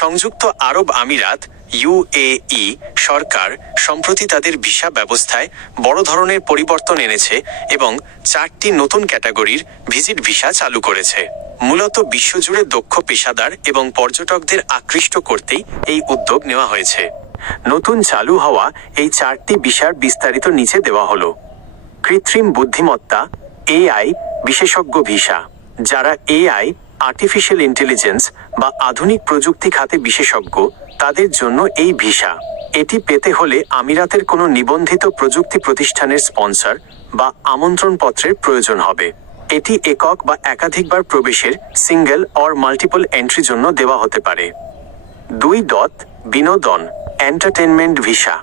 সংযুক্ত আরব আমিরাত ইউএই সরকার সম্প্রতি তাদের ভিসা ব্যবস্থায় বড় ধরনের পরিবর্তন এনেছে এবং 4টি নতুন ক্যাটাগরির ভিজিট ভিসা চালু করেছে। মূলত বিশ্বজুড়ে দক্ষ পেশাদার এবং পর্যটকদের আকৃষ্ট করতেই এই উদ্যোগ নেওয়া হয়েছে। নতুন চালু হওয়া এই 4টি ভিসার বিস্তারিত নিচে দেওয়া হলো। কৃত্রিম বুদ্ধিমত্তা এআই বিশেষজ্ঞ ভিসা। যারা এআই আর্টিফিশিয়াল ইন্টেলিজেন্স বা আধুনিক প্রযুক্তি খাতে বিশেষজ্ঞ তাদের জন্য এই ভিসা। এটি পেতে হলে আমিরাতের কোনো নিবন্ধিত প্রযুক্তি প্রতিষ্ঠানের স্পন্সর বা আমন্ত্রণপত্রের প্রয়োজন হবে। এটি একক বা একাধিকবার প্রবেশের সিঙ্গেল অর মাল্টিপল এন্ট্রি জন্য দেওয়া হতে পারে। 2. বিনোদন এন্টারটেনমেন্ট ভিসা।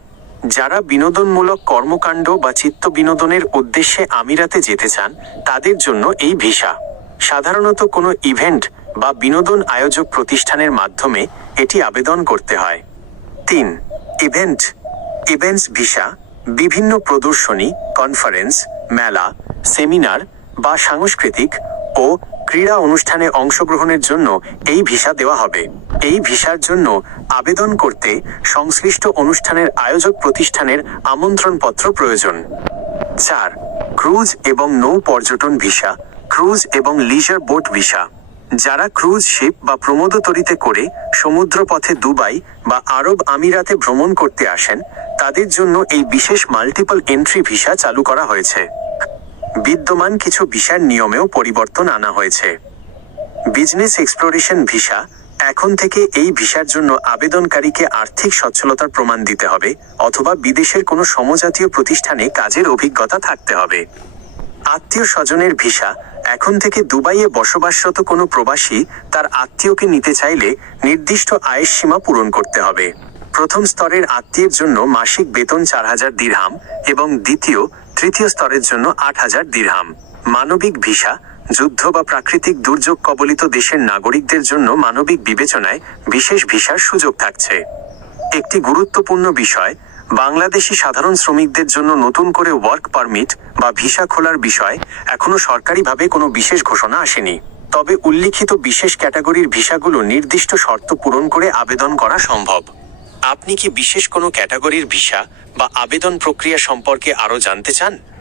যারা বিনোদনমূলক কর্মকাণ্ড বা চিত্ত বিনোদনের উদ্দেশ্যে আমিরাতে যেতে চান তাদের জন্য এই ভিসা। সাধারণত কোনো ইভেন্ট বা বিনোদন আয়োজক প্রতিষ্ঠানের মাধ্যমে এটি আবেদন করতে হয়। 3. Events visa. বিভিন্ন প্রদর্শনী, কনফারেন্স, মেলা, সেমিনার বা সাংস্কৃতিক ও ক্রীড়া অনুষ্ঠানে অংশগ্রহণের জন্য এই ভিসা দেওয়া হবে। এই ভিসার জন্য আবেদন করতে সংশ্লিষ্ট অনুষ্ঠানের আয়োজক প্রতিষ্ঠানের আমন্ত্রণপত্র প্রয়োজন। 4. ক্রুজ এবং নৌ পর্যটন ভিসা। ক্রুজ এবং লিজার বোট ভিসা। যারা ক্রুজ শিপ বা প্রমোদতরীতে করে সমুদ্রপথে দুবাই বা আরব আমিরাতে ভ্রমণ করতে আসেন তাদের জন্য এই বিশেষ মাল্টিপল এন্ট্রি ভিসা চালু করা হয়েছে। বিদ্যমান কিছু ভিসার নিয়মেও পরিবর্তন আনা হয়েছে। Business exploration visa. এখন থেকে এই ভিসার জন্য আবেদনকারীকে আর্থিক সচ্ছলতার প্রমাণ দিতে হবে অথবা বিদেশের কোনো সমজাতীয় প্রতিষ্ঠানে কাজের অভিজ্ঞতা থাকতে হবে। আত্মীয় স্বজনের ভিসা। এখন থেকে দুবাইয়ে বসবাসরত কোনো প্রবাসী তার আত্মীয়কে নিতে চাইলে নির্দিষ্ট আয়ের সীমা পূরণ করতে হবে। প্রথম স্তরের আত্মীয়ের জন্য মাসিক বেতন 4000 দিরহাম এবং তৃতীয় স্তরের জন্য 8000 দিরহাম। মানবিক ভিসা। যুদ্ধ বা প্রাকৃতিক দুর্যোগ কবলিত দেশের নাগরিকদের জন্য মানবিক বিবেচনায় বিশেষ ভিসার সুযোগ থাকছে। একটি গুরুত্বপূর্ণ বিষয়, বাংলাদেশি সাধারণ শ্রমিকদের জন্য নতুন করে ওয়ার্ক পারমিট বা ভিসা খোলার বিষয় এখনো সরকারিভাবে কোনো বিশেষ ঘোষণা আসেনি। তবে উল্লিখিত বিশেষ ক্যাটাগরির ভিসাগুলো নির্দিষ্ট শর্ত পূরণ করে আবেদন করা সম্ভব। আপনি কি বিশেষ কোনো ক্যাটাগরির ভিসা বা আবেদন প্রক্রিয়া সম্পর্কে আরও জানতে চান?